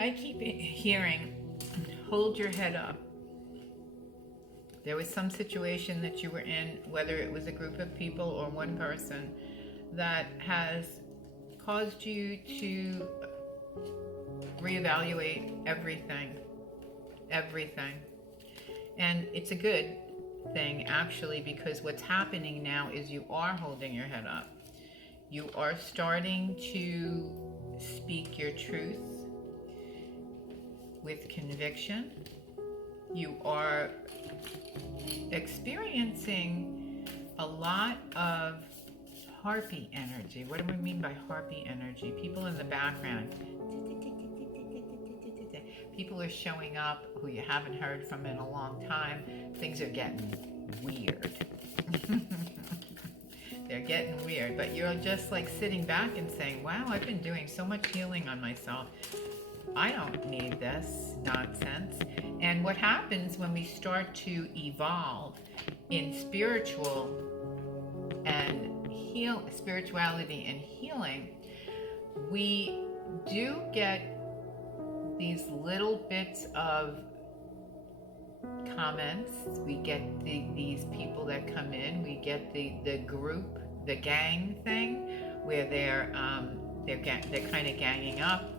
I keep hearing, hold your head up. There was some situation that you were in, whether it was a group of people or one person, that has caused you to reevaluate everything. And it's a good thing, actually, because what's happening now is you are holding your head up. You are starting to speak your truth with conviction. You are experiencing a lot of harpy energy. What do we mean by harpy energy? People in the background. People are showing up who you haven't heard from in a long time. Things are getting weird. They're getting weird, but you're just like sitting back and saying, wow, I've been doing so much healing on myself. I don't need this nonsense. And what happens when we start to evolve in spirituality and healing, we do get these little bits of comments. We get these people that come in. We get the group, the gang thing, where they're kind of ganging up,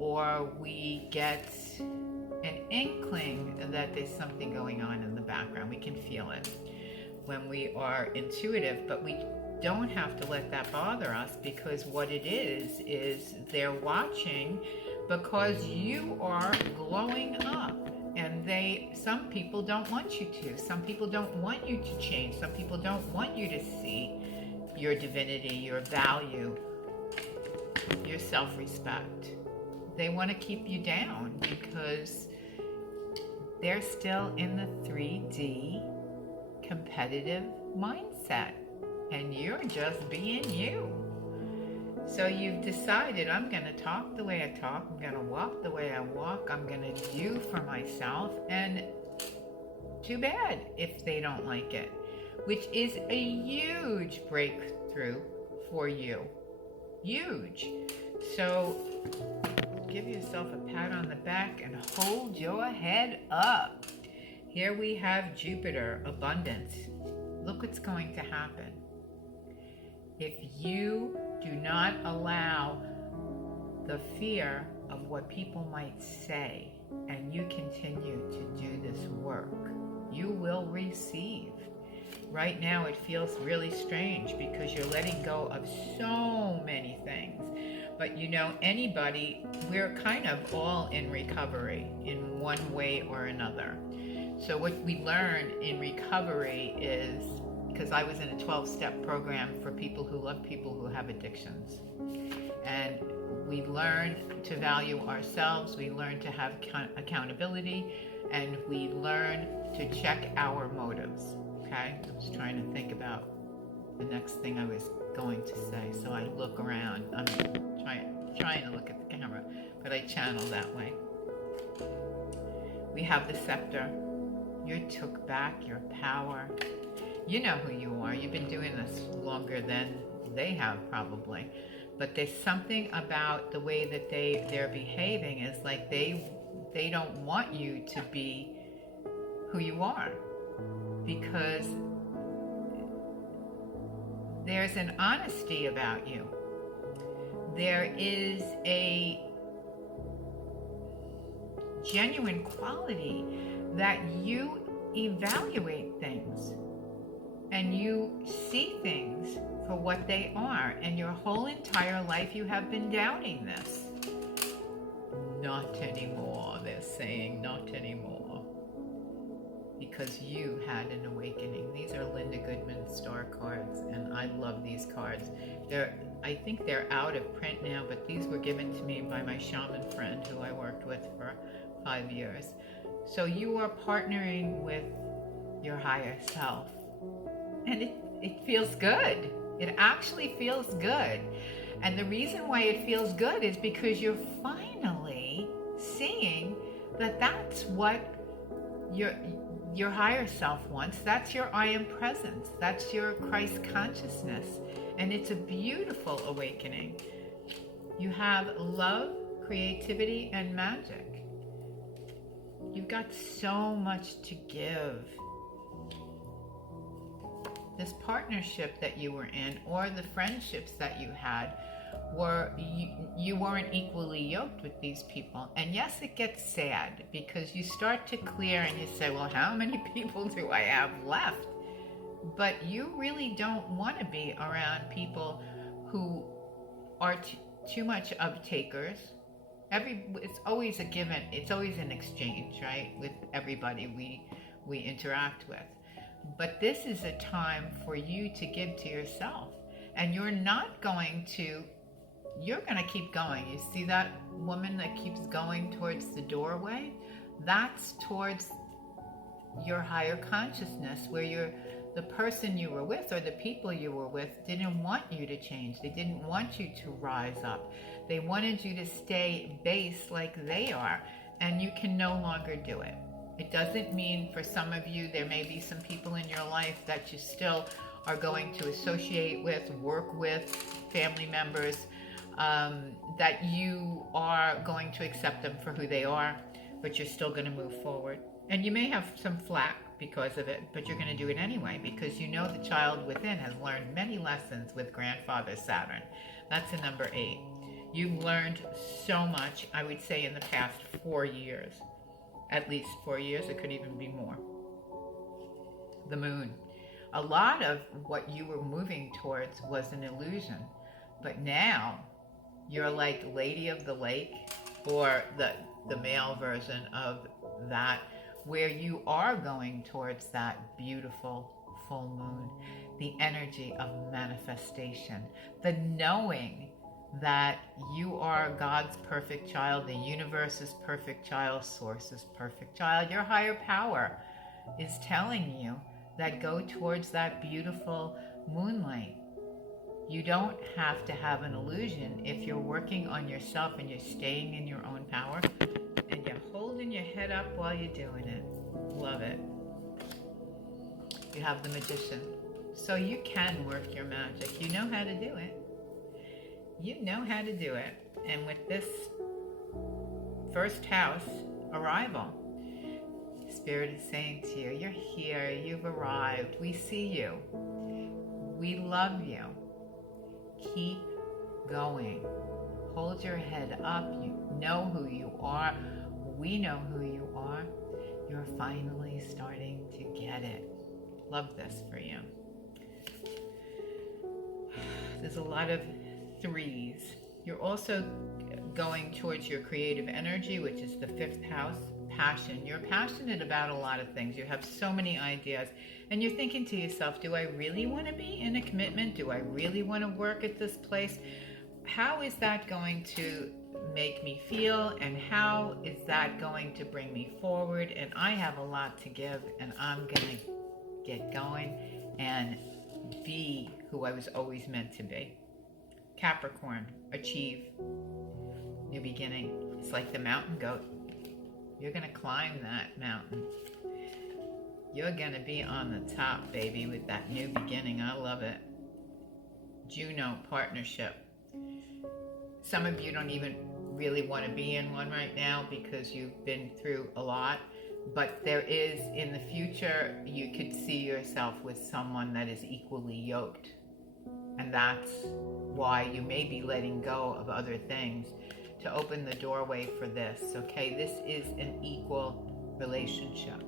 or we get an inkling that there's something going on in the background. We can feel it when we are intuitive, but we don't have to let that bother us, because what it is they're watching because you are glowing up, and some people don't want you to. Some people don't want you to change. Some people don't want you to see your divinity, your value, your self-respect. They want to keep you down because they're still in the 3D competitive mindset, and you're just being you. So you've decided, I'm going to talk the way I talk, I'm going to walk the way I walk, I'm going to do for myself, and too bad if they don't like it, which is a huge breakthrough for you. Huge. So give yourself a pat on the back and hold your head up. Here we have Jupiter, abundance. Look what's going to happen. If you do not allow the fear of what people might say, and you continue to do this work, you will receive. Right now it feels really strange because you're letting go of so many things. But anybody, we're kind of all in recovery in one way or another. So what we learn in recovery is, because I was in a 12-step program for people who love people who have addictions. And we learn to value ourselves, we learn to have accountability, and we learn to check our motives, okay? I was trying to think about the next thing I was going to say, so I look around. I'm trying to look at the camera, but I channel that way. We have the scepter. You took back your power. You know who you are. You've been doing this longer than they have, probably. But there's something about the way that they're behaving is like they don't want you to be who you are, because there's an honesty about you. There is a genuine quality that you evaluate things and you see things for what they are, and your whole entire life you have been doubting this. Not anymore, they're saying, not anymore. Because you had an awakening. These are Linda Goodman star cards, and I love these cards. I think they're out of print now, but these were given to me by my shaman friend who I worked with for 5 years. So you are partnering with your higher self. And it feels good. It actually feels good. And the reason why it feels good is because you're finally seeing that that's what your higher self wants. That's your I am presence. That's your Christ consciousness. And it's a beautiful awakening. You have love, creativity and magic. You've got so much to give. This partnership that you were in, or the friendships that you had, you weren't equally yoked with these people. And yes, it gets sad because you start to clear and you say, well, how many people do I have left? But you really don't want to be around people who are too much of takers. It's always a given. It's always an exchange, right? With everybody we interact with. But this is a time for you to give to yourself. And you're going to keep going. You see that woman that keeps going towards the doorway? That's towards your higher consciousness, where the person you were with or the people you were with didn't want you to change. They didn't want you to rise up. They wanted you to stay base like they are, and you can no longer do it. It doesn't mean, for some of you, there may be some people in your life that you still are going to associate with, work with, family members, that you are going to accept them for who they are, but you're still going to move forward. And you may have some flack because of it, but you're going to do it anyway, because you know the child within has learned many lessons with grandfather Saturn. That's a number 8. You've learned so much, I would say, in the past 4 years. At least 4 years, it could even be more. The moon. A lot of what you were moving towards was an illusion, but now you're like Lady of the Lake, or the male version of that, where you are going towards that beautiful full moon, the energy of manifestation, the knowing that you are God's perfect child, the universe's perfect child, source's perfect child. Your higher power is telling you that go towards that beautiful moonlight. You don't have to have an illusion if you're working on yourself and you're staying in your own power and you're holding your head up while you're doing it. Love it. You have the Magician. So you can work your magic. You know how to do it. You know how to do it. And with this first house arrival, Spirit is saying to you, you're here, you've arrived, we see you, we love you. Keep going. Hold your head up. You know who you are. We know who you are. You're finally starting to get it. Love this for you. There's a lot of 3s. You're also going towards your creative energy, which is the 5th house, passion. You're passionate about a lot of things. You have so many ideas. And you're thinking to yourself, do I really want to be in a commitment? Do I really want to work at this place? How is that going to make me feel? And how is that going to bring me forward? And I have a lot to give, and I'm going to get going and be who I was always meant to be. Capricorn, achieve, new beginning. It's like the mountain goat. You're going to climb that mountain. You're going to be on the top, baby, with that new beginning. I love it. Juno, partnership. Some of you don't even really want to be in one right now because you've been through a lot. But there is, in the future, you could see yourself with someone that is equally yoked. And that's why you may be letting go of other things to open the doorway for this, okay? This is an equal relationship.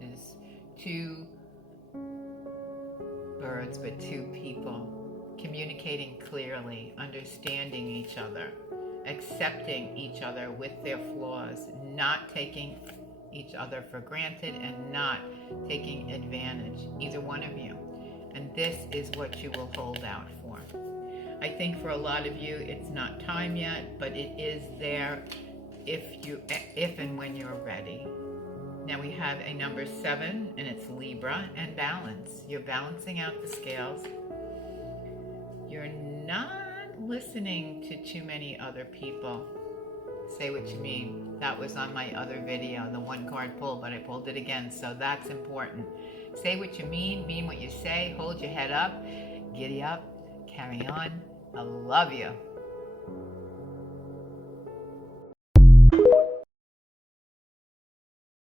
It's 2 birds, but 2 people communicating clearly, understanding each other, accepting each other with their flaws, not taking each other for granted and not taking advantage, either one of you. And this is what you will hold out for. I think for a lot of you, it's not time yet, but it is there if and when you're ready. Now we have a number 7, and it's Libra, and balance. You're balancing out the scales. You're not listening to too many other people. Say what you mean. That was on my other video, the 1 card pull, but I pulled it again, so that's important. Say what you mean what you say, hold your head up, giddy up, carry on. I love you.